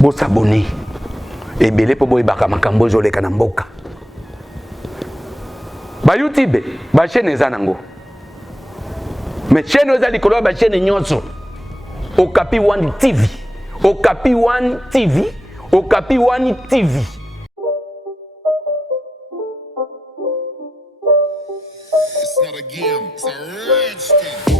Bo s'abonner. Et belé pour boy baka makambo jole kanamboka. Ba YouTube, ba chaîne ezanango. Mais chaîne ezali kolo ba chaîne nyonso. Okapi One TV. Okapi One TV. Okapi One TV. It's not a game, it's a rich thing.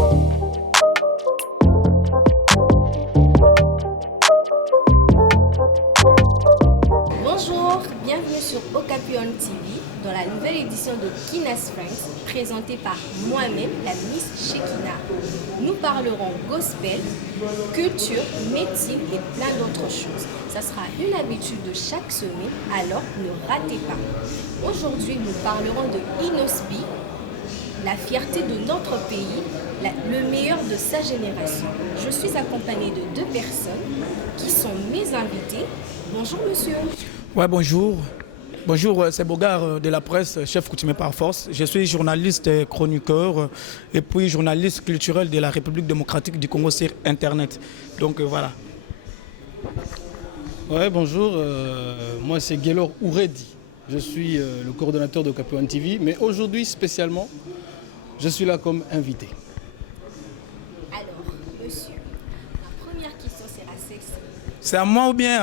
Bonjour, bienvenue sur Okapi One TV dans la nouvelle édition de Kina's Friends présentée par moi-même, la Miss Shekina. Nous parlerons gospel, culture, médecine et plein d'autres choses. Ça sera une habitude de chaque semaine, alors ne ratez pas. Aujourd'hui, nous parlerons de Inosbi, la fierté de notre pays, le meilleur de sa génération. Je suis accompagnée de deux personnes qui sont mes invités. Bonjour monsieur. Ouais, bonjour. Bonjour, c'est Bogart de la presse, chef coutumier par force. Je suis journaliste et chroniqueur et puis journaliste culturel de la République démocratique du Congo sur Internet. Donc voilà. Ouais, bonjour, moi c'est Guélor Ouredi. Je suis le coordonnateur de Okapi One TV, mais aujourd'hui spécialement, je suis là comme invité. Alors, monsieur, ma première question sera celle-ci. C'est à moi ou bien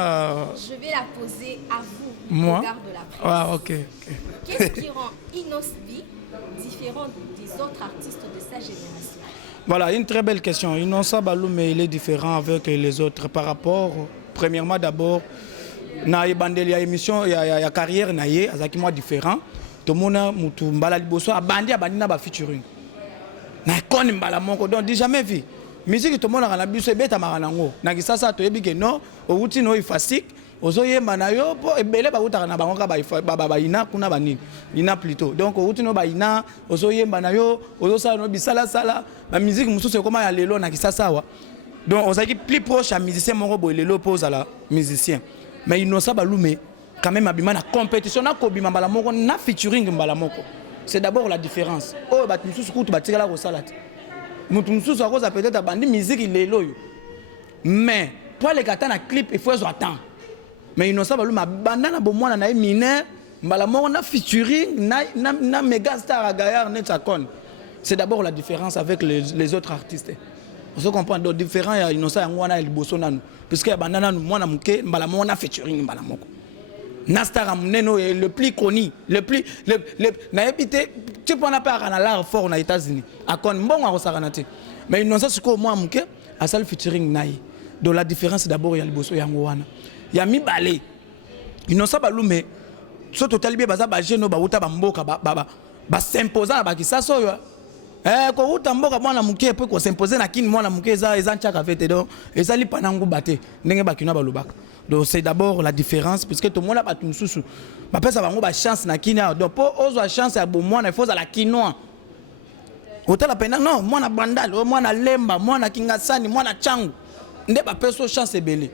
Je vais la poser à vous, moi? regard de la presse. Ah, ok. Qu'est-ce qui rend Inosbi différent des autres artistes de sa génération? Voilà, une très belle question. Innocent Balou, mais il est différent avec les autres par rapport, premièrement d'abord, na bandeli ya émission ya carrière na ye azaki moi différent. Tout le monde mutu mbala liboso abandi na ba featuring. Na koni mbala moko donc jamais vu. Musique tout le monde a biso ebeta maranango. Na kisasa to yebi ke non, outi no ifasik, ozoyemba na yo po ebele ba utaka na bango ka ba ina kuna banini. Ina plutôt. Donc outi no ba ina, ozoyemba na yo, ozosala no bisala sala, ba musique mususu koma ya lelo na kisasa wa. Donc on s'est plus proche à musicien moko boy lelo pose à la musicien. Mais Innocent Balou mais quand même abima na compétition na kobima mbala moko na featuring mbala moko. C'est d'abord la différence. Oh ba mususu kutu ba tikala ko salate. Mutu mususu a cause peut-être bandi musique lelo yo. Mais pour les gars na clip il faut attendre. Mais Innocent Balou ma banda na bomwana na mineur mbala moko na featuring na méga star à Gaillard net sakon. C'est d'abord la différence avec les autres artistes. On comprend donc différent ya Innocent yango wana liboso nanu puisque ya bandana mwana muke mbala moko na featuring mbala moko. Nastar Amuneno est le plus connu, le n'a habité, tu peux pas parler à l'art fort aux États-Unis. À quoi bon à Rosaranate. Mais il n'ont pas ce que moi muke à ça le featuring naï. Donc la différence d'abord il y a le bosso yangoana. Il y a mi balé. Ils n'ont pas balou mais so total bien baza ba jeno ba uta ba mboka ba s'imposer ba kisaso yo. Ko uta mboka mwana muke pe ko s'imposer na kini mwana muke eza nchaka fete donc ezali panangu bate ndenge ba kina ba lobaka. Donc c'est d'abord la différence puisque tout le monde a pas tout sous. Ba pesa bango ba chance na kina donc pour ozo chance ya bo mwana il faut la kinoa. Hôtel apenda non mwana bandal mwana lemba mwana kingasani mwana changu nde ba pesa chance ebele.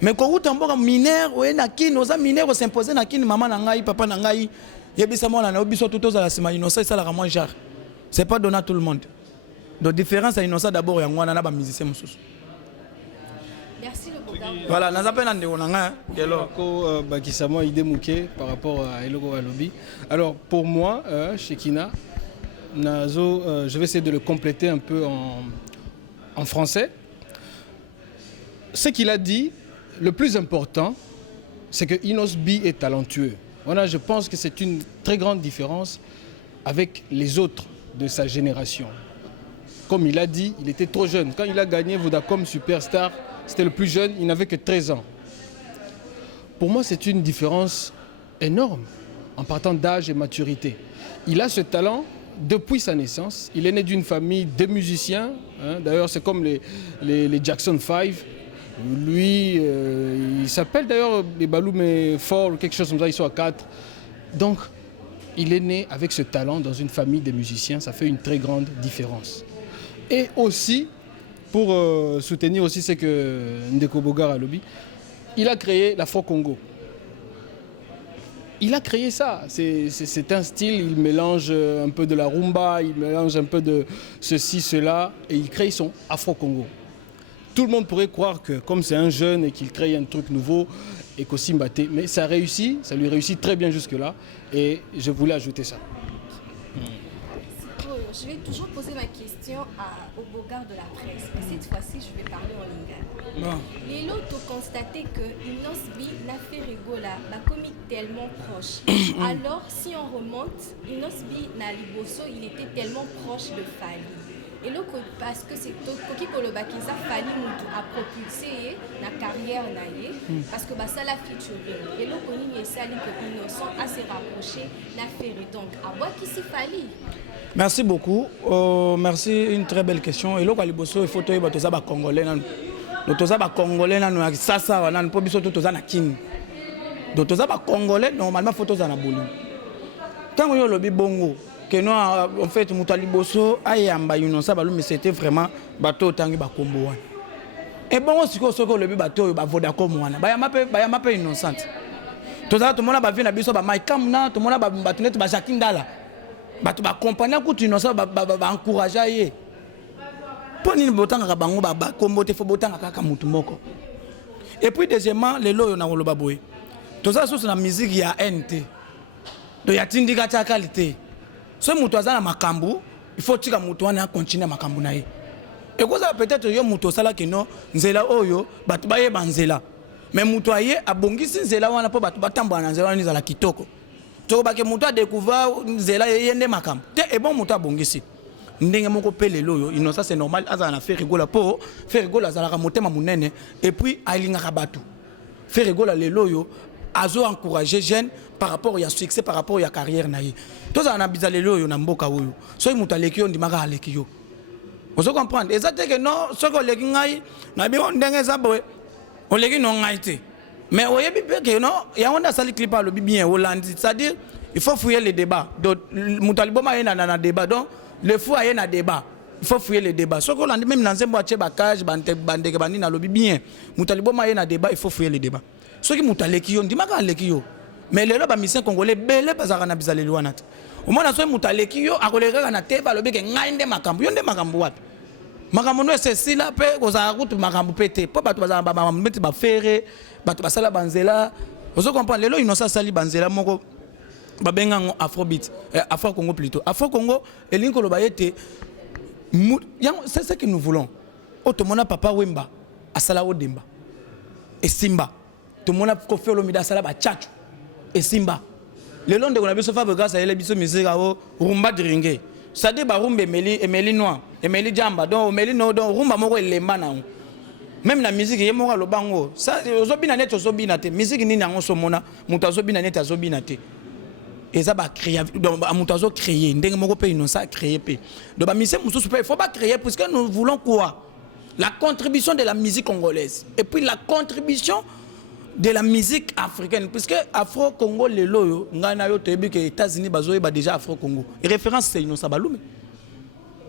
Mais ko uta mboka mineur o na kino za mineur s'imposer na kini maman na ngai papa na ngai yebisa mwana na obiso tout za la sima Innocent ça la moins cher. C'est pas donné à tout le monde. Donc différence à Innocent d'abord ya ngwana na ba musicien mususu. Merci le Bogart. Voilà, nous appelons des Onanga. Ko bakisama idée muke par rapport à Eloko Alobi. Alors pour moi, Shekina, Nazo, je vais essayer de le compléter un peu en français. Ce qu'il a dit, le plus important, c'est que Inosbi est talentueux. Voilà, je pense que c'est une très grande différence avec les autres de sa génération. Comme il a dit, il était trop jeune. Quand il a gagné Vodacom Superstar, c'était le plus jeune, il n'avait que 13 ans. Pour moi, c'est une différence énorme en partant d'âge et maturité. Il a ce talent depuis sa naissance. Il est né d'une famille de musiciens. Hein. D'ailleurs, c'est comme les Jackson 5. Lui, il s'appelle d'ailleurs les Baloumé Fort ou quelque chose comme ça, ils sont à 4. Donc, il est né avec ce talent dans une famille de musiciens. Ça fait une très grande différence. Et aussi, pour soutenir aussi ce que Ndeko Bogart a lobby, il a créé l'Afro-Congo. Il a créé ça. C'est un style, il mélange un peu de la rumba, il mélange un peu de ceci, cela, et il crée son Afro-Congo. tout le monde pourrait croire que comme c'est un jeune et qu'il crée un truc nouveau, et qu'aussi Mbaté, mais ça réussit, ça lui réussit très bien jusque-là, et je voulais ajouter ça. Je vais toujours poser ma question au Bogard de la presse, mais cette fois-ci, je vais parler en lingala. Les lots ont constaté que Inosbi n'a fait rigola, la comique tellement proche. Alors, si on remonte, Inosbi n'a liboso, il était tellement proche de Fali. Et là, parce que c'est Koki Kolobakiza, Fali Moutou a propulsé la carrière naïe, parce que ça la featuring. Et là, on y est sali que Innocent a se rapproché, n'a fait donc à quoi qui s'y Fali. Merci beaucoup. Merci, une très belle question. Et là, il faut que les Congolais, les Congolais, ça, on peut biso tous na kin. Donc les Congolais normalement faut tous na boulot. Quand on le bongo, que nous en fait mutali boso ayamba Innocent balu mais c'était vraiment bateau tangi ba kombo wana. Et bon aussi ko soko le bateau ba Vodacom wana. Ba ya mape Innocent. Tout ça tout le monde ba vient na biso ba maikam na tout le monde ba tunete ba Jacques Ndala. Bato ba compagnie ko Innocent ba encourager ye. Poni botanga bango ba kombo te fo botanga kaka mutu moko. Et puis deuxièmement les loyo na loba boy. Tout ça sur la musique ya NT. Do ya tindika ta qualité. Ce mutu azana makambu, il faut tika mutu wana continuer makambu na ye. Et ça peut-être yo mutu sala ke no nzela oyo bato ba ye banzela. Mais mutu aye abongisi nzela wana po bato batamba na nzela wana za la kitoko. To ba ke mutu a découvert nzela yende makambu. Te e bon mutu abongisi. Ndenge moko pele loyo, Innocent c'est normal azana na faire rigola po, faire rigola za la motema munene et puis alinga kabatu. Faire rigola le loyo azo encourager jeune par rapport à succès par rapport à carrière naïe. Tous en abisa le loyo na mboka oyo. So imuta lekio ndimaka alekio. Vous comprenez? Et ça c'est que non, ce que leki ngai na bi on ndenge za boy. On leki non ngai te. Mais oyebi pe que non, ya on a sali clip à le bien Hollande, c'est-à-dire il faut fouiller les débats. Donc mutaliboma yena na débat donc le fou aye na débat. Il faut fouiller les débats. Ce qu'on a même dans un boîtier bakage bandeke bandi na lobi bien. Mutaliboma yena débat, il faut fouiller les débats. Ce qui mutalekio ndimaka alekio. Mais les lois missions congolais belé bazara na bizale luanat. Au moins na so mutalekio akoleka na teba lobi ke ngainde makambu yonde makambu wapi. Makambu no c'est là pe kozara kutu makambu pete. Po bato bazara ba meti ba ferre, bato basala banzela. Vous comprenez les lois Innocent sali banzela moko babenga ngo Afrobeat, Afro Congo plutôt. Afro Congo elinko lo bayete c'est ce que nous voulons. Otomona papa Wemba asala odemba. Et Simba. Tout le monde a fait le mida sala ba tchatchu. Et Simba. Le long de on a besoin de grâce à elle biso musique ao rumba dringue. Ça dit ba rumba emeli noir, emeli jamba donc emeli no donc rumba moko elemba na. Même la musique ye moko lo bango. Ça ozobina net ozobina te. Musique ni nango somona, mutu azobina net azobina te. Et ça va créer donc mutu azo créer ndenge moko pe Innocent créer pe. Donc ba musique mususu pe il faut pas créer parce que nous voulons quoi? La contribution de la musique congolaise et puis la contribution de la musique africaine puisque Afro Congo le loyo ngana yo tebi que États-Unis bazoye ba déjà Afro Congo et référence c'est Innocent Balume.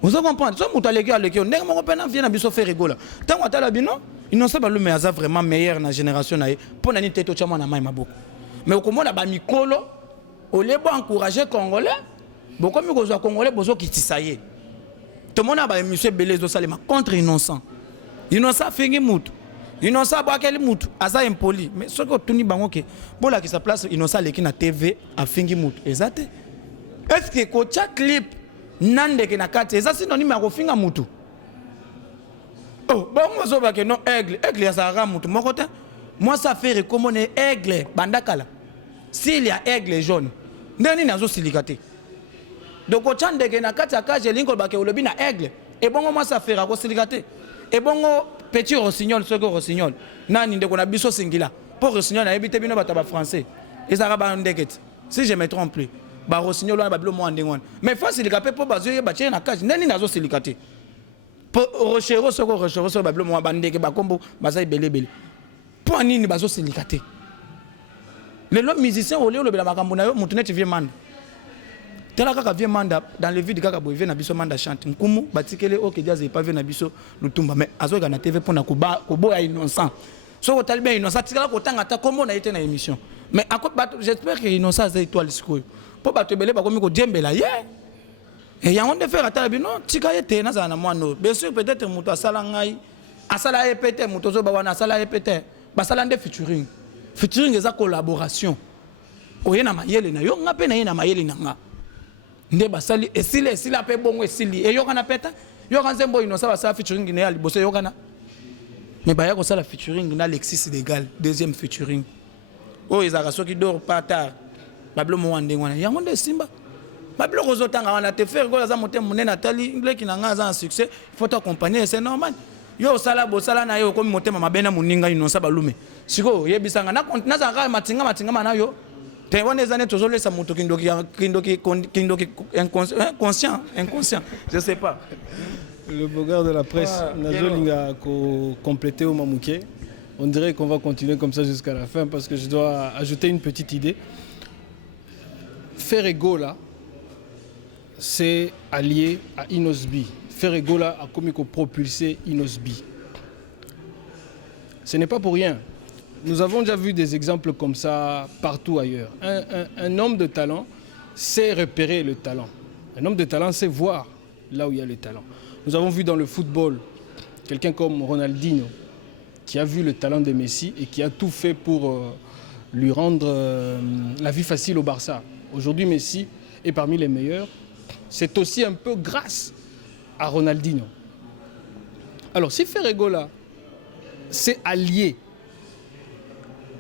Vous comprenez? So mutu aleki aleki ndenge moko pena vient na biso faire rigola. Tant atala bino Innocent Balume aza vraiment meilleur na génération na ye pour nani teto chama na mai maboko. Mais okomona ba mikolo olebo encourager congolais beaucoup mi kozwa congolais bozo kitisa ye. Tout le monde a ba monsieur Belezo Salema contre Innocent. Innocent fingi mutu. Innocent bakeli mutu asa impoli mais ce que tuni bango ke bola ki sa place Innocent leki na TV a fingi mutu ezate est-ce que ko cha clip nande ke na kati eza synonyme ya ko finga mutu oh bango zo ba ke non aigle ya sa mutu moko te moi ça fait recommander aigle bandakala s'il y a aigle jaune ndeni nazo silikate donc ko cha ndeke na kati akaje linko ba ke olobi na aigle et bongo moi ça fait ko silikate et bongo petit rossignol ce que rossignol nani ndeko na biso singila pour rossignol na ebite bino bataba français ezaka ba ndeket si je me trompe plus ba rossignol na babilo mo ndengwana mais faut silikape po bazo ye batie na cage nani nazo silikate pour rochero ce que rochero so babilo mo bandeke ba kombo basa belebele pour nini bazo silikate les lots musiciens au lieu le bela makambo na yo mutunet vie manda tela kaka vie manda dans le vide kaka boye na biso manda chante nkumu batikele oke jazz e pas vie na biso lutumba mais azoka na TV pona koboya Innocent so ko talibé Innocent tikala ko tanga ta kombo na été na émission mais j'espère que Innocent za étoile sikoyo po bato belé ba komi ko diembela ye et ya on de faire ata bino tika yete na za na mwano bien sûr peut-être muto asala ngai asala epete mutozo ba wana asala epete basala nde featuring featuring eza collaboration oye na mayele na yo nga pe na ye na mayele na nga nde basali esila pe bongo esili eyokana peta yoka nzembo inosa basala featuring na ya liboso yokana mais baya ko sala featuring na Alexis Legal deuxième featuring oh ezaka soki dor pata bablo mo wande ngwana yango nde simba bablo ko zotanga wana te faire ko za motem monene atali ngleki na nga za un succès faut accompagner c'est normal yo sala bo sala na yo ko motema mabena muninga inosa balume siko yebisanga na za ka matinga mana yo te wana ezane tozolesa moto kindoki inconscient je sais pas. Le bogard de la presse, Nazolinga ko complété au Mamouké. On dirait qu'on va continuer comme ça jusqu'à la fin parce que je dois ajouter une petite idée. Ferregola, c'est allié à Inosbi. Ferregola a comme propulsé Inosbi. Ce n'est pas pour rien. Nous avons déjà vu des exemples comme ça partout ailleurs. Un homme de talent sait repérer le talent. Un homme de talent sait voir là où il y a le talent. Nous avons vu dans le football quelqu'un comme Ronaldinho qui a vu le talent de Messi et qui a tout fait pour lui rendre la vie facile au Barça. Aujourd'hui, Messi est parmi les meilleurs. C'est aussi un peu grâce à Ronaldinho. Alors, si Ferregola s'est allié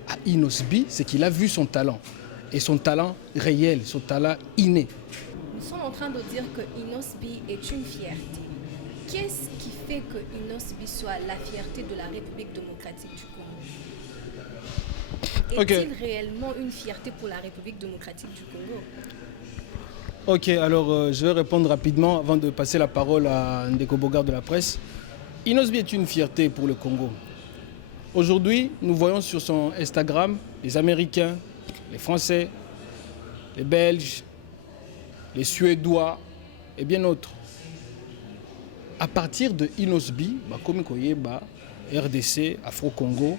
à Inosbi, c'est qu'il a vu son talent. Et son talent réel, son talent inné. Nous sommes en train de dire que Inosbi est une fierté. Qu'est-ce qui fait que Inosbi soit la fierté de la République démocratique du Congo? Est-il réellement une fierté pour la République démocratique du Congo? Ok, alors je vais répondre rapidement avant de passer la parole à Ndeko Bogard de la presse. Inosbi est une fierté pour le Congo. Aujourd'hui, nous voyons sur son Instagram les Américains, les Français, les Belges, les Suédois et bien d'autres. À partir de Inosbi, comme RDC, Afro-Congo,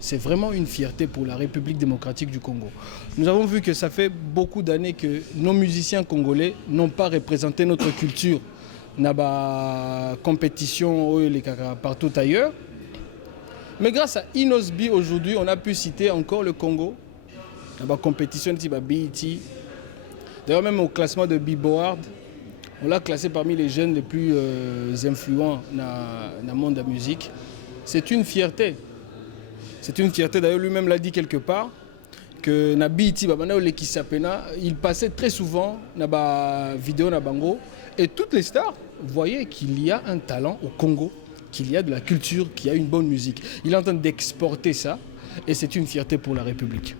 c'est vraiment une fierté pour la République démocratique du Congo. Nous avons vu que ça fait beaucoup d'années que nos musiciens congolais n'ont pas représenté notre culture dans la compétition partout ailleurs. Mais grâce à Inosbi, aujourd'hui, on a pu citer encore le Congo dans la compétition de BET. D'ailleurs, même au classement de Billboard, on l'a classé parmi les jeunes les plus influents dans le monde de la musique. C'est une fierté. C'est une fierté. D'ailleurs, lui-même l'a dit quelque part que na BET, il passait très souvent dans la vidéo na bango et toutes les stars voyaient qu'il y a un talent au Congo, qu'il y a de la culture, qu'il y a une bonne musique. Il est en train d'exporter ça et c'est une fierté pour la République.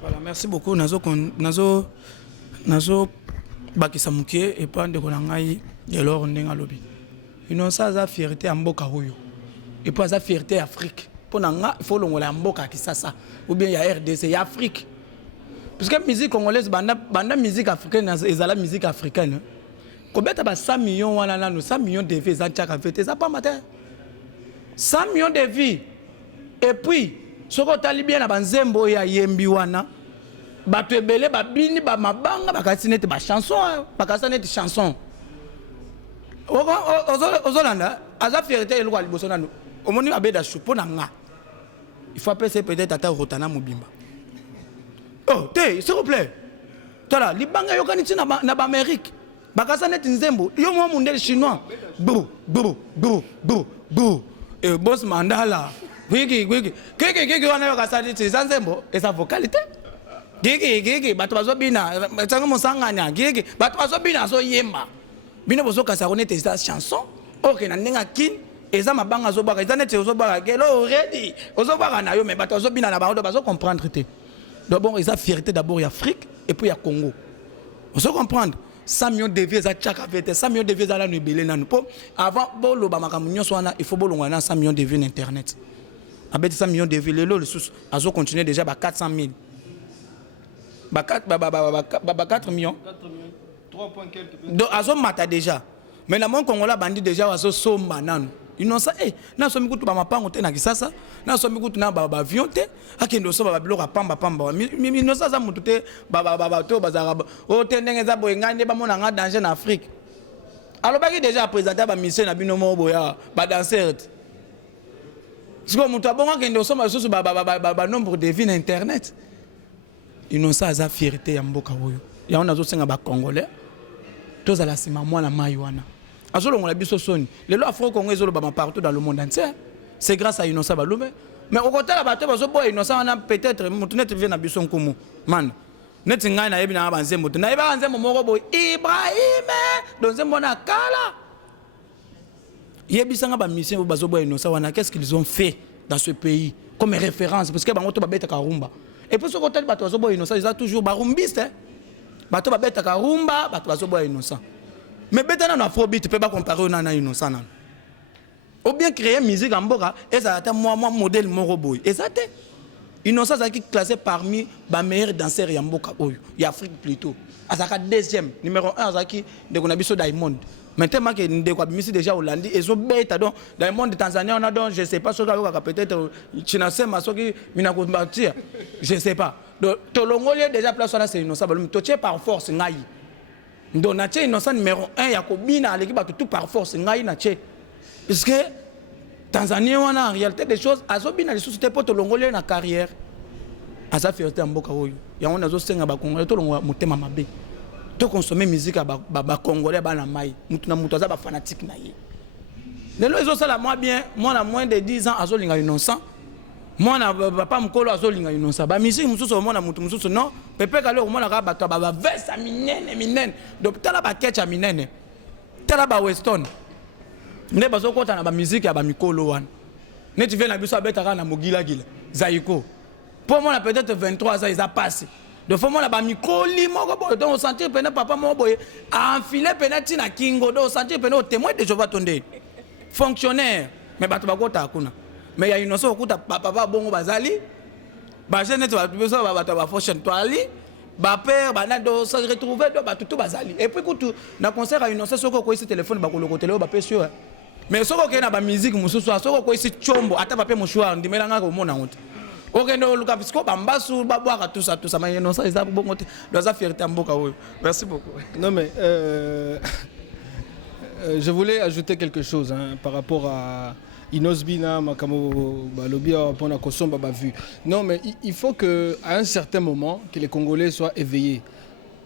Voilà, merci beaucoup. Nazo bakisa muke et pas de konangai de l'or ndenga lobi. Ino ça za fierté mboka huyo. Et pas za fierté Afrique. Pour nanga il faut longola mboka kisasa ou bien il y a RDC, il y a Afrique. Parce que musique congolaise banda musique africaine ezala musique africaine. Kobeta ba 100 millions wana nanu 100 millions de vies za tchaka fete ça pas matin. 100 millions de vies. Et puis soko tali bien na banzembo ya yembi wana bato ebele babini ba mabanga bakasi neti ba chanson bakasa neti chanson ozolanda aza fierté eloko liboso nanu omoni abeda chupo na nga il faut appeler peut-être ata rotana mobimba oh te s'il vous plaît tala libanga yokani tina na ba Amérique bakasa neti nzembo yo mo mundele chinois bou et boss Mandala wiki wana yokasa neti nzembo et sa vocalité gigi bato bazobina tsango mosanganya gigi bato bazobina so yemba bino bozo kasa konete sa chanson OK na ndenga kin eza mabanga zobaka eza nete zobaka kelo ready ozobaka na yo mais bato bazobina na bango bazo comprendre te. D'abord eza fierté d'abord ya Afrique et puis ya Congo. On se comprendre 100 millions de vies za tchaka vete 100 millions de vies za la no belé nanu po avant bolo ba makamu nyonso wana il faut bolongwa na 100 millions de vues sur internet. Avec 100 millions de vues lelo le sous azo continuer déjà ba 400 000 4 millions. 3 points quelques. Donc, azo mata déjà. Mais la mon Congolais bandi déjà azo somba nanu. Ils n'ont ça na somi kutu ba mapango te na kisasa, na somi kutu na ba avion te, akendo so ba biloko pamba. Mi no ça mutu te ba to bazara. O te ndenge za boyenga nde ba mona nga danger na Afrique. Alors, il déjà présenté à mission à Binomo Boya, danser. Si vous avez un nombre de vies Internet, ils n'ont pas la fierté. Il y a un Congolais, tous à la Sima, moi, la Maïwana. On a vu ce les lois afro-congolais sont partout dans le monde entier. C'est grâce à Innocent Baloumé. Mais au côté de la bataille, Innocent, on a peut-être vu un bisson comme man. Net ngai na yebina banze moto na yeba banze momoko boy Ibrahim donze mona kala yebisanga ba mission bazo boy Innocent wana qu'est-ce qu'ils ont fait dans ce pays comme référence parce que bango to babeta karumba et puis ce côté bato bazo boy Innocent ils ont toujours barumbiste bato babeta karumba bato bazo boy Innocent mais beta na afrobeat peut pas comparer na Innocent na ou bien créer musique en mboka et ça a moi modèle moko boy et ça Innocent qui classé parmi les meilleurs danseurs de Mboka Oyo, Afrique plutôt. Azaka deuxième, numéro 1 Azaki de Konabiso Diamond. Maintenant que nous avons déjà Hollandi et zo beta donc Diamond de Tanzanie on a donc je sais pas ce que peut-être Chinase Masoki Minako Mbatia, je sais pas. Donc Tolongolien déjà place là c'est Innocent mais toché par force ngai. Donc nache Innocent numéro 1 Yakobina l'équipe tout par force ngai nache. Parce que Tanzanie, on a en réalité des choses. Azobina les sociétés pour te longoler na carrière. Aza fierté en boka oyo. Ya on azo senga ba Congolais to longo motema mabe. To consommer musique ba Congolais ba na mai. Mutu na mutu aza ba fanatique na ye. Lelo ezo sala moi bien, moi na moins de 10 ans azo linga Innocent. Moi na papa mkolo azo linga Innocent. Ba musique mususu moi na mutu mususu non. Pepe kalo moi na ka bato ba verse minene. Donc tala ba ketcha minene. Tala ba Weston. Ne bazo kota na ba musique ya ba mikolo wana. Ne tu viens na biso abetaka na mogila gila. Zaiko. Pour moi peut-être 23 ans ils a passé. De fois moi la ba mikoli moko boy donc on sentir pena papa mo boy a enfilé penati na kingo donc on sentir pena au témoin de Jéhovah tonde. Fonctionnaire mais bato bakota akuna. Mais ya Innocent okuta papa bongo bazali. Ba jeune tu vas besoin bato ba fashion toali. Ba père bana do se retrouver do bato tout bazali. Et puis kutu na concert à Innocent soko ko isi téléphone ba koloko télé ba pesio. Mais soko ke na ba musique mususu soko ko isi chombo ata pape mouchoir ndimelanga ko mona honte. OK no luka pisco bambasu ba boire tout ça mais Innocent ils a bongo doza fierté en mboka oyo. Merci beaucoup. Non mais je voulais ajouter quelque chose par rapport à Inosbina Makamo Balobia pour la Kosomba Bavu. Non mais il faut que à un certain moment que les Congolais soient éveillés.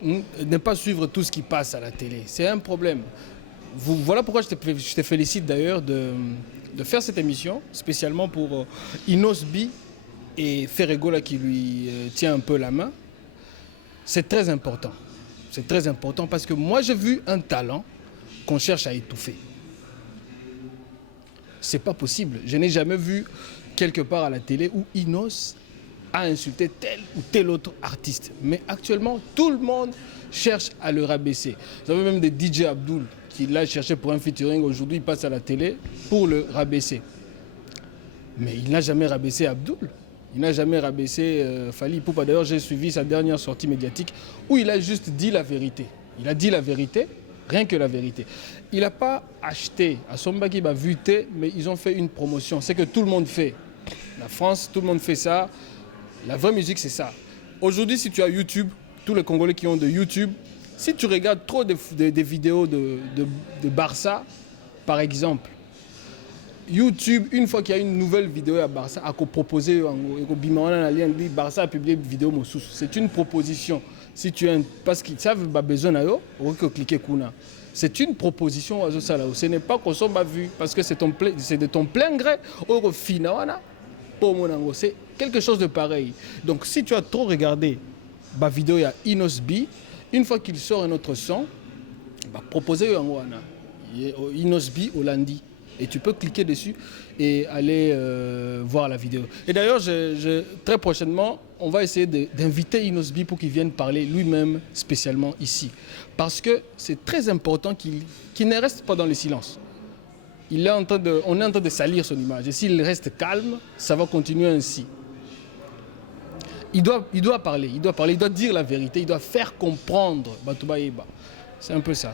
Ne pas suivre tout ce qui passe à la télé. C'est un problème. Voilà pourquoi je te félicite d'ailleurs de faire cette émission, spécialement pour Inosbi et Ferregola qui lui tient un peu la main. C'est très important. C'est très important parce que moi j'ai vu un talent qu'on cherche à étouffer. C'est pas possible. Je n'ai jamais vu quelque part à la télé où Inos a insulté tel ou tel autre artiste. Mais actuellement, tout le monde cherche à le rabaisser. Vous avez même des DJ Abdul qui l'a cherché pour un featuring. Aujourd'hui, il passe à la télé pour le rabaisser. Mais il n'a jamais rabaissé Abdul. Il n'a jamais rabaissé Fally Ipupa. D'ailleurs, j'ai suivi sa dernière sortie médiatique où il a juste dit la vérité. Il a dit la vérité, rien que la vérité. Il n'a pas acheté à Sombaki Bavuté, mais ils ont fait une promotion. C'est que tout le monde fait. La France, tout le monde fait ça. La vraie musique, c'est ça. Aujourd'hui, si tu as YouTube, tous les Congolais qui ont de YouTube, si tu regardes trop des vidéos de Barça, par exemple, YouTube, une fois qu'il y a une nouvelle vidéo à Barça, à proposer, Barça a publié une vidéo. C'est une proposition. Si tu as parce qu'ils savent pas besoin d'ailleurs, on peut cliquer Kuna. C'est une proposition à ce n'est pas qu'on soit vu parce que c'est de ton plein gré. C'est quelque chose de pareil. Donc si tu as trop regardé ma vidéo, il y a Inosbi, une fois qu'il sort un autre son, bah, proposer Inosbi Hollandi. Et tu peux cliquer dessus et aller voir la vidéo. Et d'ailleurs, très prochainement, on va essayer d'inviter Inosbi pour qu'il vienne parler lui-même spécialement ici. Parce que c'est très important qu'il ne reste pas dans le silence. On est en train de salir son image. Et s'il reste calme, ça va continuer ainsi. Il doit parler, il doit dire la vérité, il doit faire comprendre Batouba Eba. C'est un peu ça.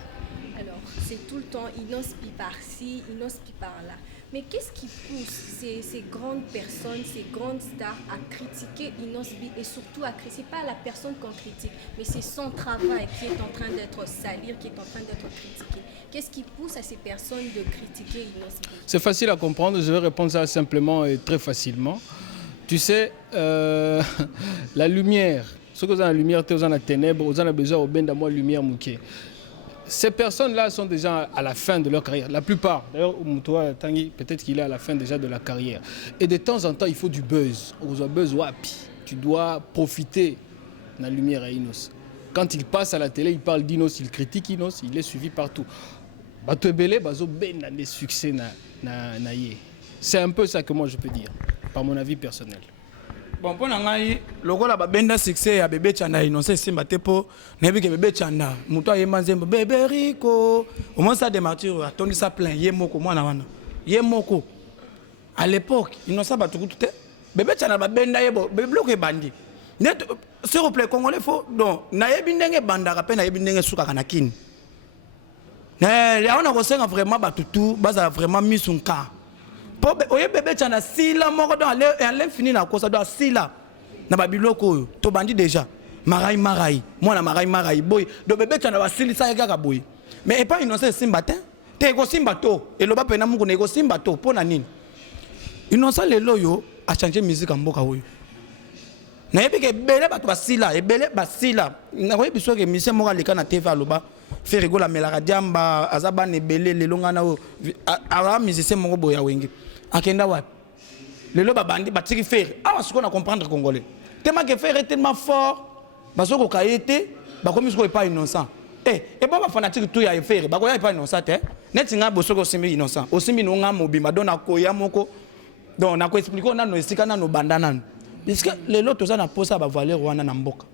Alors, c'est tout le temps Inosbi par-ci, Inosbi par-là. Mais qu'est-ce qui pousse ces grandes personnes, ces grandes stars à critiquer Inos B et surtout à critiquer, pas la personne qu'on critique, mais c'est son travail qui est en train d'être sali, qui est en train d'être critiqué. Qu'est-ce qui pousse à ces personnes de critiquer Inos B? C'est facile à comprendre, je vais répondre ça simplement et très facilement. Tu sais, la lumière, ce que vous avez la lumière, vous avez la ténèbre, vous avez besoin au ben d'amour lumière mouké. Ces personnes-là sont déjà à la fin de leur carrière. La plupart, d'ailleurs, Moutoua Tanguy, peut-être qu'il est à la fin déjà de la carrière. Et de temps en temps, il faut du buzz. Vous avez buzz wapi. Tu dois profiter de la lumière à Inos. Quand il passe à la télé, il parle d'Inos, il critique Inos, il est suivi partout. Bato Ebele, bazo ben dans des succès na ye. C'est un peu ça que moi je peux dire, par mon avis personnel. Bon, pour ngai lokola ba benda succès ya bébé chanda Innocent simba tepo nebi ke bébé chanda muto ayemba nzembo bébé Rico au moins ça des martyrs atondi ça plein yemoko mwana wana yemoko à l'époque Innocent ba tukutu te bébé chanda ba benda yebo bébé bloqué bandi net s'il vous plaît congolais faut donc na yebi ndenge bandaka pe na yebi ndenge suka kana kini ya on a resenga vraiment ba tutu baza vraiment misunka. Oye bébé chana sila moko dans l'infini na kosa do sila na babiloko to bandi déjà marai moi na marai boy do bébé chana ba sili sa kaka boy mais pas Innocent simba te ko simba to et loba pena mungu ne ko simba to pona nini Innocent lelo yo a changer musique en mboka oyo na yebi ke belé ba to basila e belé basila na ko biso ke mission moko leka na TV aloba fait rigola melaka diamba azaba ne belé lelo ngana o ara musicien moko boya wengi akenda wapi lelo babandi batiki faire awa siko na comprendre congolais tellement que faire est tellement fort basoko kaete bakomi siko pas Innocent et bon ba fanatique tout ya faire bako ya pas Innocent te net nga bosoko simbi Innocent osimbi no nga mobima dona koya moko donc na ko expliquer na no esika na no bandana puisque lelo toza na posa ba valeur wana na mboka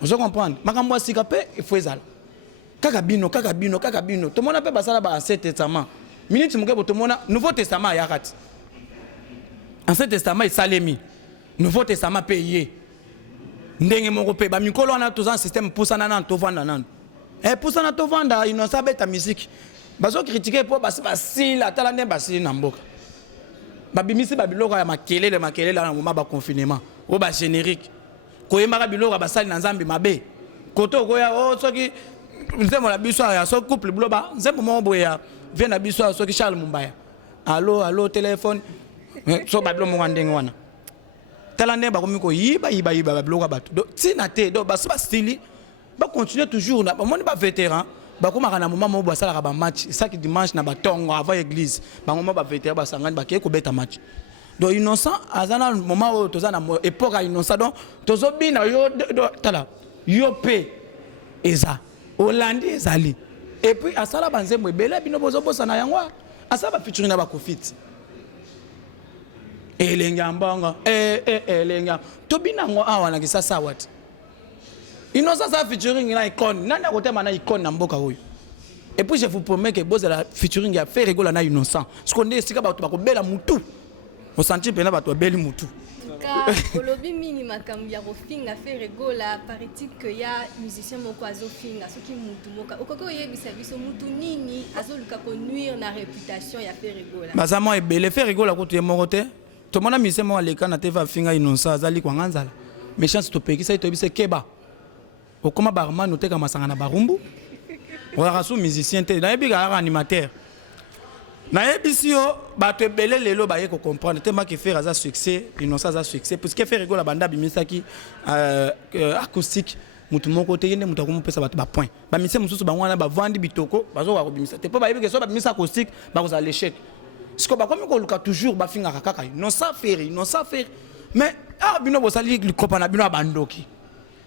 vous comprenez makambo sika pe il faut ezala kaka bino to mona pe basala ba Ancien Testament minute muke to mona Nouveau Testament ya kati Ancien Testament salemi Nouveau Testament payé ndenge moko pe ba mikolo na toza système poussana na to vanda nan poussana to vanda Innocent beta musique bazo critiquer po basila tala ne basili na mboka babimisi babiloko ya makelele na moment ba confinement o ba générique koyemaka biloko basali na nzambe mabe koto koya o soki nzembo la biso ya so couple bloba nzembo mo boya vient na biso so ki Charles Mumbaya allo téléphone so bablo mo ndenge wana tala ne ba komi ko yiba bablo bato do tina te do ba stili ba continuer toujours na ba moni ba vétéran ba komaka na moment mo ba sala ba match chaque dimanche na ba tongo avant église ba ngoma ba vétéran ba sangani ba ke ko beta match do Innocent azana moment o toza na époque Innocent donc tozo bina yo tala yo pe eza Hollande ezali et puis asala banzembo ebele bino bozo bosa na yango asala featuring na ba Kofit elenga mbanga elenga to binango awa na kisasa wat Innocent sa featuring na icon nani akotema na icon na mboka oyo et puis je vous promets que boza la featuring ya fait rigola na Innocent ce qu'on est sika bato bakobela mutu au senti pena bato beli mutu olobi mingi makambo ya kofinga fait rigola paraît-il que ya musicien moko azofinga soki mutu moka okoko yebisa biso mutu nini azoluka ko nuire na réputation ya fait rigola bazama ebele fait rigola ko tu moko te to mona musicien mo aleka na TV afinga Innocent azali kwa nganzala mais chance to pekisa to bise keba okoma barman oteka masanga na barumbu wala rasu musicien te na yebiga animateur na yebisi yo bato ebele lelo baye ko comprendre tellement que faire ça succès Innocent ça succès parce que faire rigola banda bimisaki acoustique mutu moko te yende mutu akomopesa bato ba point ba mise mususu bangwana ba vandi bitoko bazo ko bimisa te po ba yebike so ba bimisa acoustique ba ko za l'échec siko ba komi ko luka toujours ba finga kaka Innocent faire mais bino bosali likopa na bino abandoki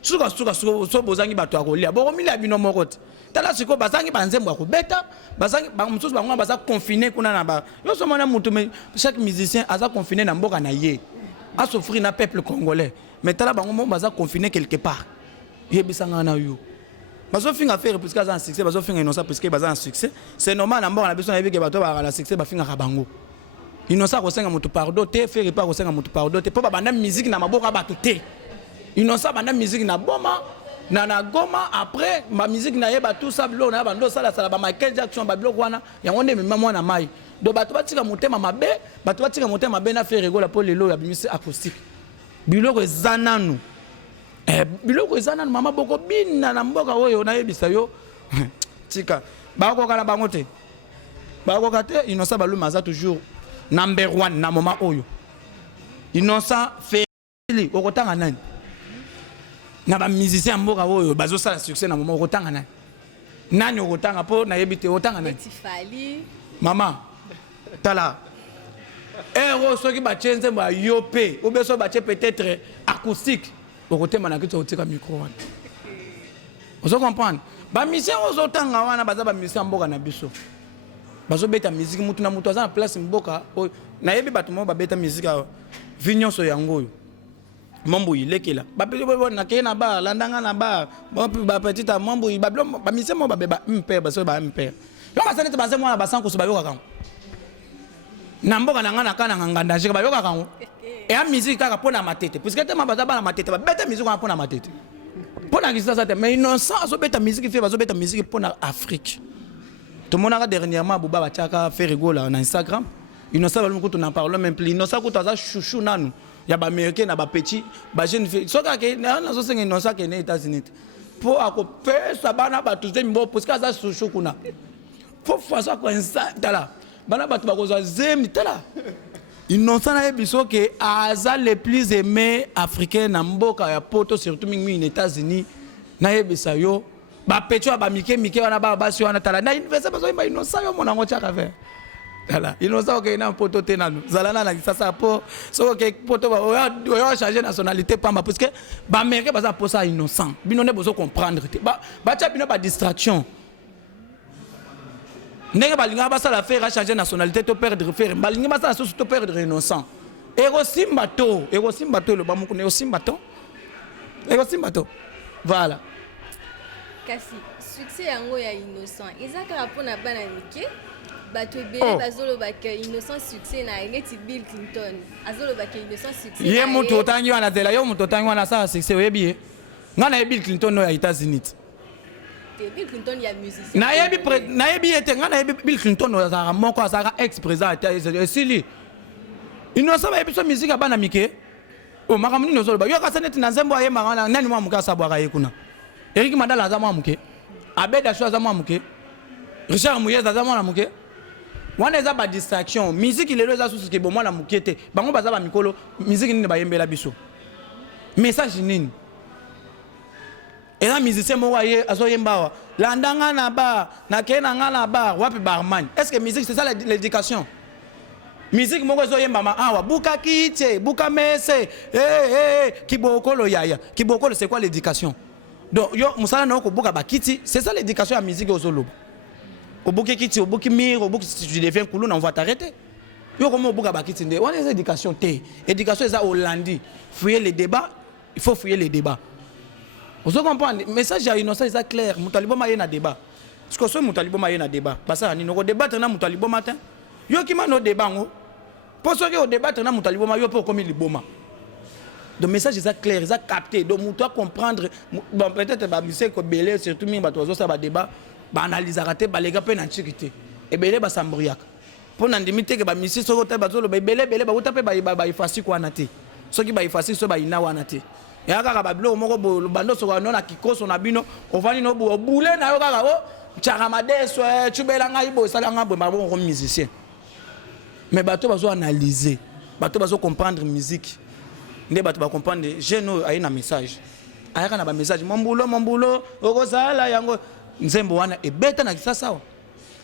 suka so bozangi bato akolia boko milia bino moko te tala siko bazangi banzembo akobeta bazangi bamususu bango baza confiné kuna na ba yo so mona mutu mais chaque musicien aza confiné na mboka na ye a souffrir na peuple congolais mais tala bango mo baza confiné quelque part yebisanga na yo bazo finga faire parce que aza un succès bazo finga Innocent parce que baza un succès c'est normal na mboka na biso na yebike bato ba la succès ba finga ka bango Innocent ko senga mutu pardon te faire pas ko senga mutu pardon te po ba banda musique na maboka bato te Innocent banda musique na boma na goma après ma musique na yeba tout ça bilo na bando sala ba Michael Jackson ba bilo wana yango nde mema mwana mai donc bato batika motema mabe bato batika motema mabe na faire rigola pour lelo ya bimisi acoustique biloko ezananu biloko ezananu mama boko bina na mboka oyo na yebisa yo tika bakoka na bango te bakoka te Innocent Baluma aza toujours number 1 na moment oyo Innocent Feli okotanga nani na ba musicien mboka oyo bazo sala succès na moment okotanga nani nani okotanga po na yebite okotanga nani Tifali mama tala ero soki ba chenze ba yope ou bien so ba peut-être acoustique okotema na kitu otika micro wana ozo comprendre ba musicien ozotanga wana baza ba musicien mboka na biso bazo beta musique mutu na mutu aza na place mboka na yebi bato mo ba beta musique vinyonso yango oyo mambo ilekela bapeli bo na kena ba landanga na ba ba petite mambo bablo ba musicien mo ba beba mpe baso ba mpe yo basane te baze mwana basanko so bayoka kango na mboka na ngana kana nganda jika bayoka kango et a musique kaka pona matete puisque te mabaza ba na matete ba beta musique pona matete pona kisa ça te mais Innocent so beta musique fait bazo beta musique pona Afrique. Tout le monde a dernièrement Bouba Bachaka fait rigoler na Instagram. Innocent Baluma ko na parle même plus. Innocent ko taza chouchou nanu. Ya ba américain na ba petit, ba jeune fille. Soka ke na so senga Innocent ke na États-Unis. Po akope sa bana ba tuze mbo parce que ça chouchou kuna. Faut faire ça comme ça tala. Bana ba tu ba ko za zemi tala. Innocent na biso ke aza le plus aimé africain na mboka ya poto surtout mingi aux États-Unis. Na yebisa yo ba pecho ba mike wana ba basi wana tala na université bazo imba Innocent yo mona ngocha ka faire tala Innocent ke na poto te nanu zalana na sasa po so ke poto ba yo changer nationalité pamba parce que ba américain baza pour ça Innocent bino ne bozo comprendre te ba cha bino ba distraction ndenge balinga ba sala faire changer nationalité to perdre faire balinga ba sala so to perdre Innocent ero simba to le ba muku ne simba to voilà. kasi succès yango ya Innocent ezaka rapona bana mike bato ebele bazoloba ke Innocent succès na ngeti Bill Clinton azoloba ke Innocent succès ye mutu otangi wana tela yo mutu otangi wana sa succès oyebi ye ngana Bill Clinton no ya États-Unis Bill Clinton ya musicien na yebi ete ngana Bill Clinton no za moko za ex-président esili Innocent ba ebiso musique bana mike o makamuni no zoloba yo kasaneti na nzembo aye mangana nani mwa mukasa bwaka ye kuna Eric Mandala aza mwa muke Abed Asho aza mwa muke Richard Mouyez aza mwa muke wana eza ba distraction musique lelo eza susu ke bomwa na muke te bango baza ba mikolo musique nini ba yembela biso message nini eza musicien mo waye azo yembawa landanga na ba na kena ngana ba wapi barman est-ce que musique c'est ça l'éducation musique moko ezo yemba ma awa buka kite buka mese kibokolo yaya kibokolo c'est quoi l'éducation. Donc, yo, musala na ko buka bakiti, c'est ça l'éducation à musique au solo. Au buki kiti, au buki mir, au buki si tu deviens coulou, on va t'arrêter. Yo comment buka bakiti ndé, on est éducation té. Éducation est ça hollandi. Fouiller les débats, il faut fouiller les débats. Vous comprenez? Message à Innocent c'est clair, mutalibo ma yena débat. Parce que so mutalibo ma yena débat. Parce que ni no débattre na mutalibo matin. Yo ki ma no débat ngo. Pour ceux qui au débattre na mutalibo ma yo pour comme liboma. Le message est clair, est capté. Donc, on doit comprendre. Bon, peut-être que que belé, surtout même bateau ça va débat, analyse raté, les gars peuvent en sécurité. Et belé ba sambriac. Pour n'en limiter que ba missi sur le bateau le belé ba utape ba ifasi quoi naté. Ceux qui ba ifasi so ba ina wanate. Et aka ba blo moko le bando so non na kikoso na bino, on va ni no boule na yo kaka o charamade so tubelanga ibo salanga bo ba bon musicien. Mais bateau ba so analyser, bateau ba so comprendre musique. Ndé bato ba comprendre jeune ayi na message ayaka na ba message mon boulot okozala yango nzembo wana ebeta na kisasa wa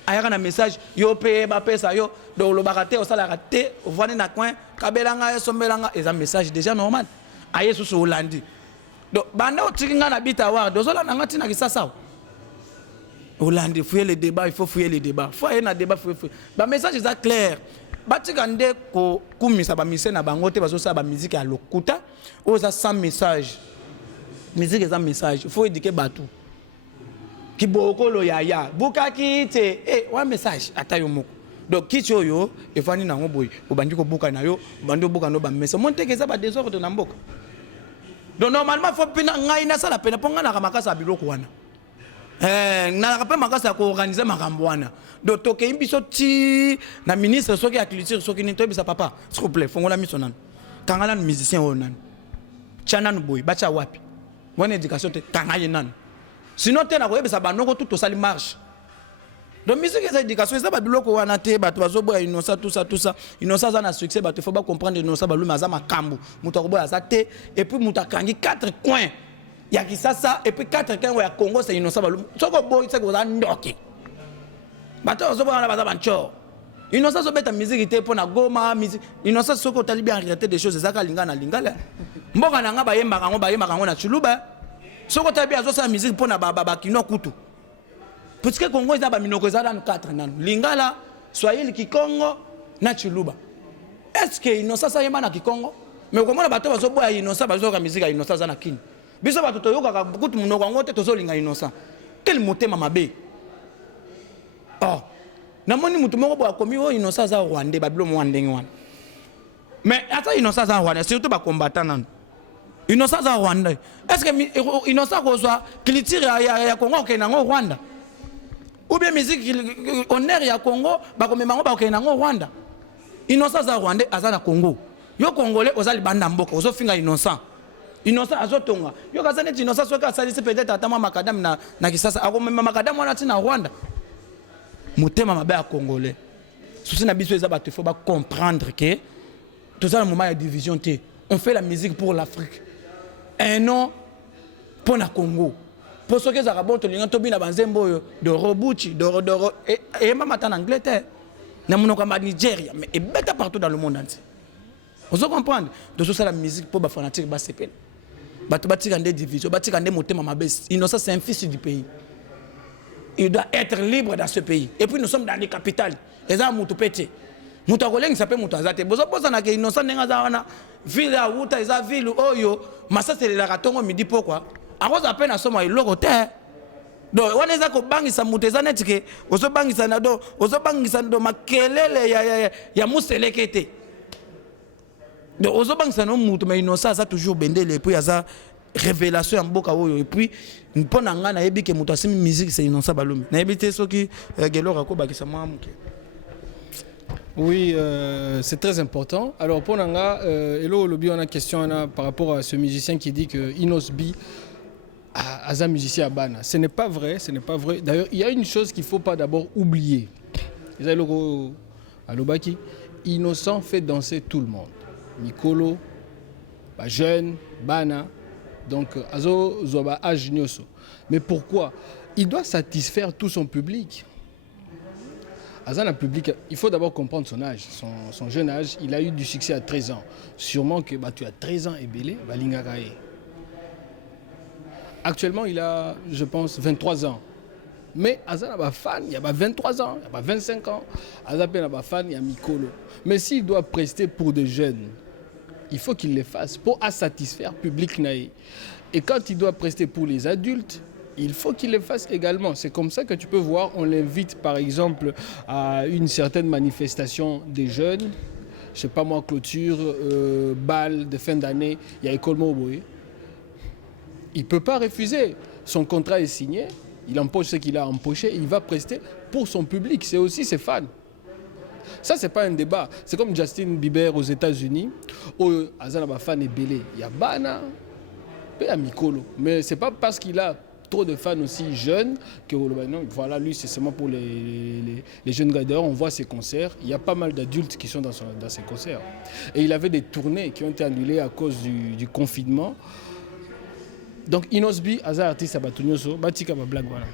ayaka na message yo pe ba pesa yo do lo bakate osala raté ovani na coin kabelanga esombelanga eza message déjà normal aye susu Hollandi donc banda otikinga na bita wa dozola na ngati na kisasa wa Hollandi fouiller les débats il faut fouiller les débats faut aye na débat faut ba message est clair batika nde ko kumisa ba mise na bango te bazo sa ba musique à lokuta oza sans message musique est un message il faut éduquer batou kibokolo yaya buka kite wa message atayo moko donc kiti oyo efani nango boy obandi ko buka na yo bandi buka no ba message monte ke za ba désordre na mboka donc normalement faut pina ngai na sala pena ponga na kamakasa biloko wana na rappel makasi ya koorganiser makambo wana donc tokei biso ti na ministre soki ya culture soki nini toyebisa papa s'il vous plaît fongola miso nanu kanga nanu musicien oyo nanu tia nanu boye batia wapi wana éducation te kanga ye nanu sinon te na koyebisa banoko tu tosali marche donc musique eza éducation eza babiloko wana te bato bazoboya Innocent tout ça Innocent aza na succès bato faut ba comprendre Innocent balume aza makambo moto akoboya aza te et puis moto akangi 4 coins ya Kisasa et puis 4 coins ya Congo c'est Innocent balume soko boy c'est koza ndoki bato bazoboya na baza bancho Innocent zobeta musique te pona Goma musique Innocent soko tali bien arrêter des choses ezaka linga na lingala mboka na nga bayembaka ngo na Chuluba soko tali bien azosala musique pona baba kino kutu. Parce que Congo est minoko za dans 4 nan. Lingala, Swahili Kikongo, na Chuluba. Est-ce que Innocent ça yema na Kikongo? Mais comment bato bazo boya Innocent bazo ka musique Innocent za na kini. Biso bato toyoka ka beaucoup munoko ngo te tozo linga Innocent. Quel motema mabe. Oh. Na moni mutu moko boya komi o Innocent za Rwandais babilo mo ndenge wana. Mais ata Innocent za Rwandais surtout ba combattant nan. Innocent za Rwandais. Est-ce que Innocent ko soit culture ya Congo ke na Rwanda? Ou bien musique honneur ya Congo bakomemango bakokena ngo Rwanda. Innocent za Rwandais aza na Congo. Yo Congolais ozali banda mboka ozofinga Innocent. Innocent azotonga. Yo kazane Innocent soka salisi peut-être atama makadam na Kisasa akomema makadam wana tina Rwanda. Motema mabe ya Congolais. Souci na biso eza bato faut ba comprendre que tout ça le moment de division té. On fait la musique pour l'Afrique. Et non pour la Congo. Pour ceux qui ont raconté les gens qui ont banzembo de Robuchi, et même en Angleterre, dans Nigeria, mais et bête partout dans le monde entier. Vous comprenez? De ça la musique pour les fanatiques bas c'est peine. Batu bâtir des divisions, bâtir des moteurs mabès. Innocent c'est un fils du pays. Il doit être libre dans ce pays. Et puis nous sommes dans les capitales. Et ça moutou pété. Moutou koleng s'appelle moutou azate. Bozo posa na ke Innocent nenga za wana ville ya Wuta eza ville oyo masa c'est la ratongo midi pourquoi? Akoza à peine à soma iloko te. Donc on eza ko bangisa mutu eza neti ke ozo bangisa na do ozo bangisa ndo makelele ya muselekete. Donc ozo bangisa no mutu mais Innocent ça toujours bendele et puis aza révélation en boka oyo et puis mpona nga na yebi ke mutu asimi musique c'est Innocent Balumi. Na yebi te soki gelo rako bakisa mwa muke. Oui, c'est très important. Alors pour Nanga, Hello Lobby, on a une question par rapport à ce musicien qui dit que Inosbi a un musicien à Bana. Ce n'est pas vrai, ce n'est pas vrai. D'ailleurs, il y a une chose qu'il ne faut pas d'abord oublier. Alobaki, Innocent fait danser tout le monde. Mikolo, jeune, Bana, donc Azo Zoba âge Nyoso. Mais pourquoi? Il doit satisfaire tout son public. Azana public, il faut d'abord comprendre son âge, son jeune âge. Il a eu du succès à 13 ans. Sûrement que tu as 13 ans et belé, Balingarae. Actuellement, il a, je pense, 23 ans. Mais Azana a fan, il y a 23 ans, il y a 25 ans. Azana a fan, il y a Mikolo. Mais s'il doit prester pour des jeunes, il faut qu'il les fasse pour satisfaire le public naï. Et quand il doit prester pour les adultes, il faut qu'il le fasse également. C'est comme ça que tu peux voir, on l'invite par exemple à une certaine manifestation des jeunes. Je sais pas moi, clôture, bal de fin d'année, il y a École Moboé. Il ne peut pas refuser. Son contrat est signé, il empoche ce qu'il a empoché, il va prester pour son public, c'est aussi ses fans. Ça, ce n'est pas un débat. C'est comme Justin Bieber aux États-Unis, où Azana fan est belé. Il y a Bana, il y a Mikolo. Mais ce n'est pas parce qu'il a trop de fans aussi jeunes que voilà, lui c'est seulement pour les jeunes gars. D'ailleurs, on voit ses concerts, il y a pas mal d'adultes qui sont dans ses concerts. Et il avait des tournées qui ont été annulées à cause du confinement. Donc Inosbi, Aza artiste Abatunyoso, Batika Blague voilà.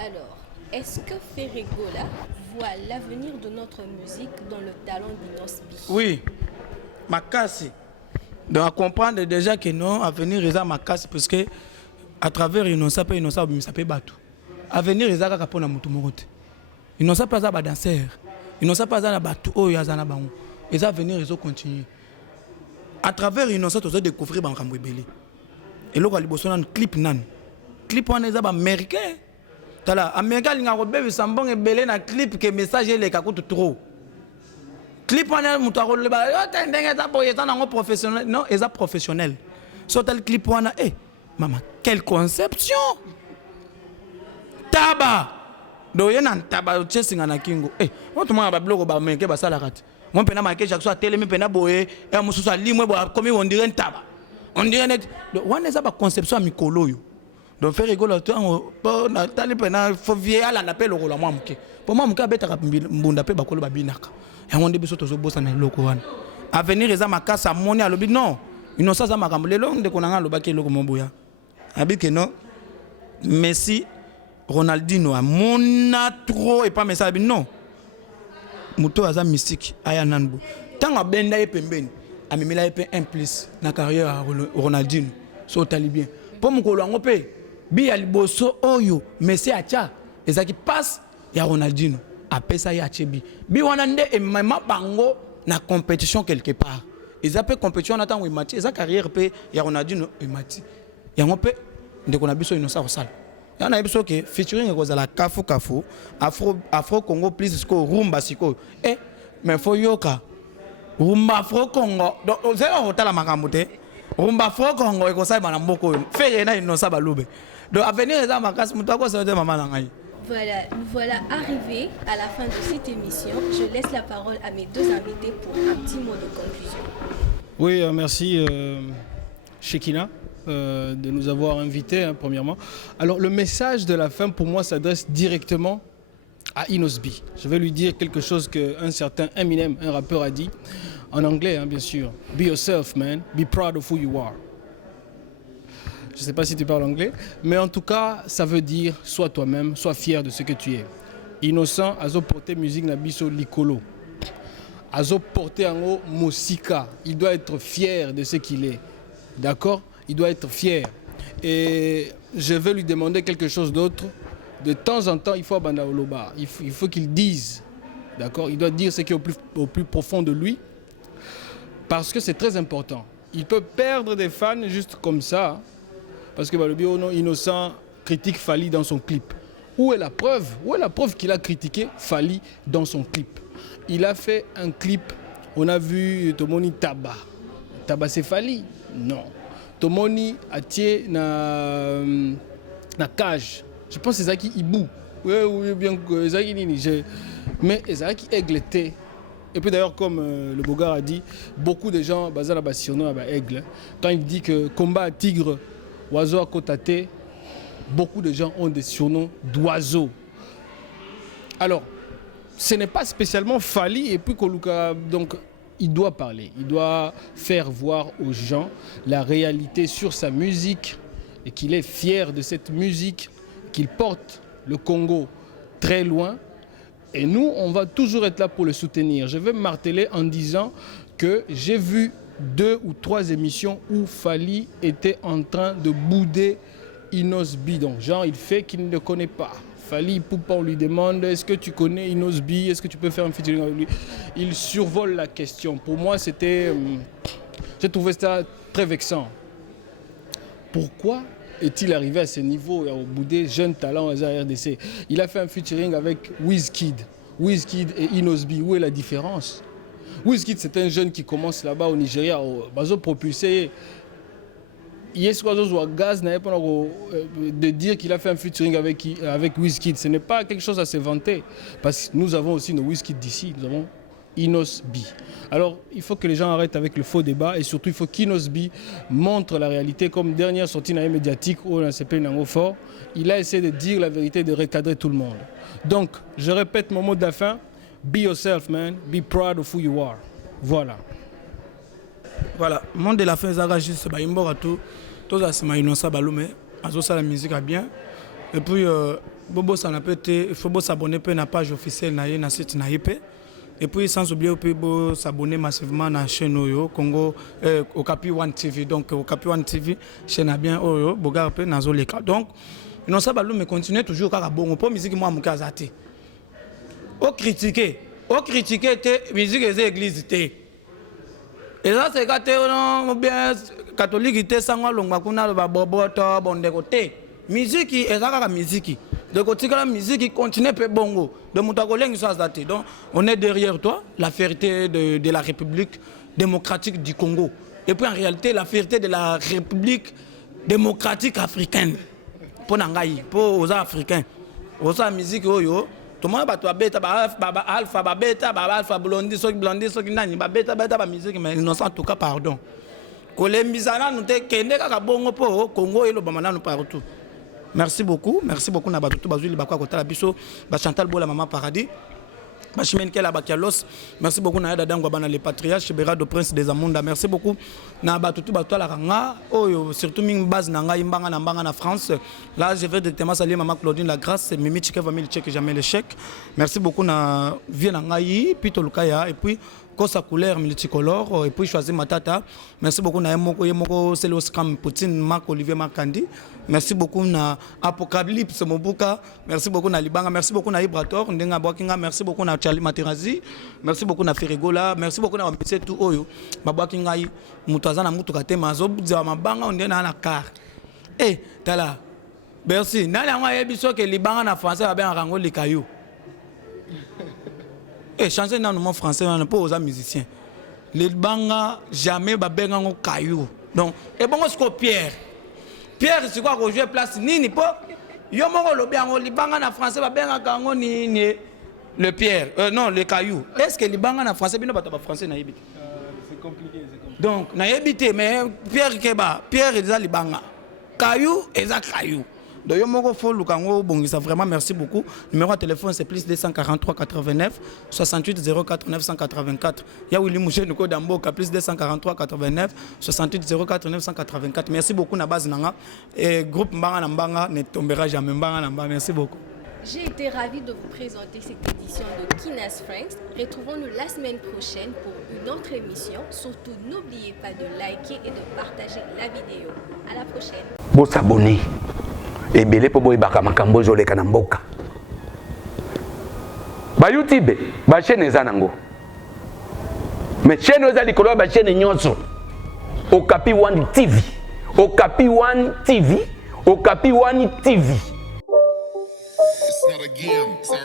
Alors, est-ce que Ferregola voit l'avenir de notre musique dans le talent d'Inosbi? Oui, Makasi. Donc à comprendre déjà que non, avenir est à Makasi parce que à travers Innocent peut Innocent ça peut battre. Avenir est à kapona mutu morote. Innocent pas à danser. Innocent pas à battre oh yazana bango. Et ça avenir ils ont continuer. À travers Innocent tu vas découvrir bangambo belé. Et là il bosse un clip nan. Clip on est américain. Tala américain linga ko bebe sambon e belé na clip que message les kakutu trop. Clip on est mutu ko le ba yo tendenge ça boye ça na professionnel. Non, ils sont professionnels. So tel clip on a maman, quelle conception! ntaba do ye na ntaba chesinga na kingo oto mwana ba bloko ba meke ba sala kati mon pena marqué chaque soit télé mi pena boye et mususu alimwe bo comme on dirait ntaba on dirait net wana eza ba conception mikolo yo donc faire rigolo to po na tali pena fo vie ala na pe lokolo mwa muke po mwa muke abeta mbunda pe bakolo babinaka yango nde biso tozo bosa na loko wana avenir eza makasa moni alobi non inosa za makambo lelo ndeko nanga lobaki eloko moboya abike non Messi Ronaldinho a mona trop et pas mais ça non muto aza mystique aya nanbo tanga benda ye pembeni amemela ye pe un plus na carrière à Ronaldinho so tali bien po mukolo yango pe bi ya liboso oyo Messi acha ezaki passe ya Ronaldinho apesa ya chebi bi wana nde e mama bango na compétition quelque part ils appellent compétition na tango imati eza carrière pe ya Ronaldinho imati yango pe ndeko na biso inosa kosala yana biso ke featuring ekozala kafu afro Congo plus siko rumba siko mais faut yoka rumba afro Congo donc zela hotala makambo te rumba afro Congo ekosala bana mboko fere na inosa balube donc avenir eza makasi muto akosala te mama na ngai. Voilà, nous voilà arrivés à la fin de cette émission. Je laisse la parole à mes deux invités pour un petit mot de conclusion. Oui, merci Shekina de nous avoir invités, premièrement. Alors, le message de la fin, pour moi, s'adresse directement à Inos B. Je vais lui dire quelque chose qu'un certain Eminem, un rappeur, a dit, en anglais, bien sûr. Be yourself, man. Be proud of who you are. Je ne sais pas si tu parles anglais, mais en tout cas, ça veut dire sois toi-même, sois fier de ce que tu es. Innocent, azo porter musique na biso likolo. Azo porter en haut musika. Il doit être fier de ce qu'il est. D'accord? Il doit être fier. Et je vais lui demander quelque chose d'autre. De temps en temps, il faut abanda oloba. Il faut qu'il dise. D'accord? Il doit dire ce qui est au plus profond de lui. Parce que c'est très important. Il peut perdre des fans juste comme ça. Parce que le bio innocent critique Fally dans son clip. Où est la preuve? Où est la preuve qu'il a critiqué Fally dans son clip? Il a fait un clip, on a vu Tomoni Taba. Taba c'est Fally? Non. Tomoni Atie na cage. Je pense que c'est Zaki Ibou. Oui, bien que Zaki Nini. Mais Zaki Aigleté. Et puis d'ailleurs, comme le Bogar a dit, beaucoup de gens, Bazala Bassiono, Aigle, quand il dit que combat à tigre, oiseau à côté, beaucoup de gens ont des surnoms d'oiseaux. Alors, ce n'est pas spécialement Fally et puis Koluka, donc il doit parler, il doit faire voir aux gens la réalité sur sa musique et qu'il est fier de cette musique, qu'il porte le Congo très loin. Et nous, on va toujours être là pour le soutenir. Je vais marteler en disant que j'ai vu 2 ou 3 émissions où Fally était en train de bouder Inos B. Donc, genre, il fait qu'il ne le connaît pas. Fally Poupa, on lui demande, est-ce que tu connais Inos B? Est-ce que tu peux faire un featuring avec lui? Il survole la question. Pour moi, c'était... j'ai trouvé ça très vexant. Pourquoi est-il arrivé à ce niveau, au boudé jeune talent à RDC? Il a fait un featuring avec Wizkid. Wizkid et Inos B. Où est la différence? Wizkid, c'est un jeune qui commence là-bas au Nigeria, au propulsé. De dire qu'il a fait un featuring avec Wizkid, ce n'est pas quelque chose à se vanter. Parce que nous avons aussi nos Wizkid d'ici, nous avons Inos B. Alors, il faut que les gens arrêtent avec le faux débat et surtout, il faut qu'Inos B montre la réalité. Comme dernière sortie médiatique où on s'est plaint fort, il a essayé de dire la vérité, de recadrer tout le monde. Donc, je répète mon mot de la fin. Be yourself, man. Be proud of who you are. Voilà. Voilà. Mon mot de la fin, c'est juste tout ça, c'est Innocent Baloume. La musique a bien. Et puis, il faut s'abonner à la page officielle de la site Naïpe. Et puis, sans oublier, on peut s'abonner massivement à la chaîne Oyo, Congo, Okapi One TV. Donc, Okapi One TV, chaîne a bien Oyo, Bogar Pe, Nazo Leka. Donc, Innocent Baloume continue toujours à bon. Pour musique, moi, je suis au critiquer musique des églises. Et ça, c'est quand bien catholique, sangwa longwa kuna ba boboto bonde côté. Musique est la musique. De côté la musique continue pe bongo. De mutakolengi so azate. Donc on est derrière toi, la fierté de la République démocratique du Congo. Et puis en réalité la fierté de la République démocratique africaine. Pour Nangaï, pour aux Africains. osa musique oyo tout le monde ba to beta ba alpha ba beta ba alpha blondie soki nani ba beta ba musique mais innocent en tout cas pardon kolembisana nous te kende kaka bongo po Congo elo bamana nous partout. Merci beaucoup na ba tout bazuli ba kwa kota la biso ba Chantal Bola maman paradis. Bachimène Kela Bakialos, merci beaucoup na Yada Dangwa bana les patriarches Bera de Prince des Amunda, merci beaucoup na Batutu Bato la Ranga, surtout ming base nanga imbanga na France. Là je vais directement saluer maman Claudine la grâce, Mimi Chike famille Cheke jamais l'échec. Merci beaucoup na Vie Nangayi, Pito Lukaya et puis Kosa couleur multicolore et puis choisir Matata. Merci beaucoup na Yemoko Selo Scam Poutine Marc Olivier Marcandi. Merci beaucoup na Apocalypse Mobuka. Merci beaucoup na Libanga. Merci beaucoup na Ibrator Ndenga Boakinga. Merci beaucoup na Charlie Materazi. Merci beaucoup na Ferigola. Merci beaucoup na Mbetse tout oyo. Baboakinga yi mutaza na mutu katema zo bza mabanga ondena na car. Eh tala. Merci. Nali ngwa yebiso ke Libanga na français ba ben rango likayo. Eh changer dans mon français on pas aux musiciens. Libanga jamais ba ben rango kayo. Donc et bon ce Pierre. Pierre, c'est quoi que je place nini po yo moko lobi ngo libanga na français ba benga kango nini le Pierre non le caillou. Est-ce que libanga na français bino bato ba français na yebite C'est compliqué. donc na yebite mais Pierre Keba Pierre eza libanga caillou eza caillou. Donc yo moko fo lukango bongisa vraiment merci beaucoup. Numéro de téléphone c'est plus 243 89 68 04 984. Ya Willy Mouché Nuko Damboka plus 243 89 68 04 984. Merci beaucoup na base nanga et groupe Mbanga Nambanga ne tombera jamais Mbanga Namba. Merci beaucoup. J'ai été ravie de vous présenter cette édition de Kinas Franks. Retrouvons-nous la semaine prochaine pour une autre émission. Surtout, n'oubliez pas de liker et de partager la vidéo. À la prochaine. Bon s'abonner. Et belé pour boy baka makambo jole kanamboka. Ba YouTube, ba chaîne zanango. Mais chaîne za likolo ba chaîne nyonso. Okapi One TV. Okapi One TV. Okapi One TV. It's not a game, it's a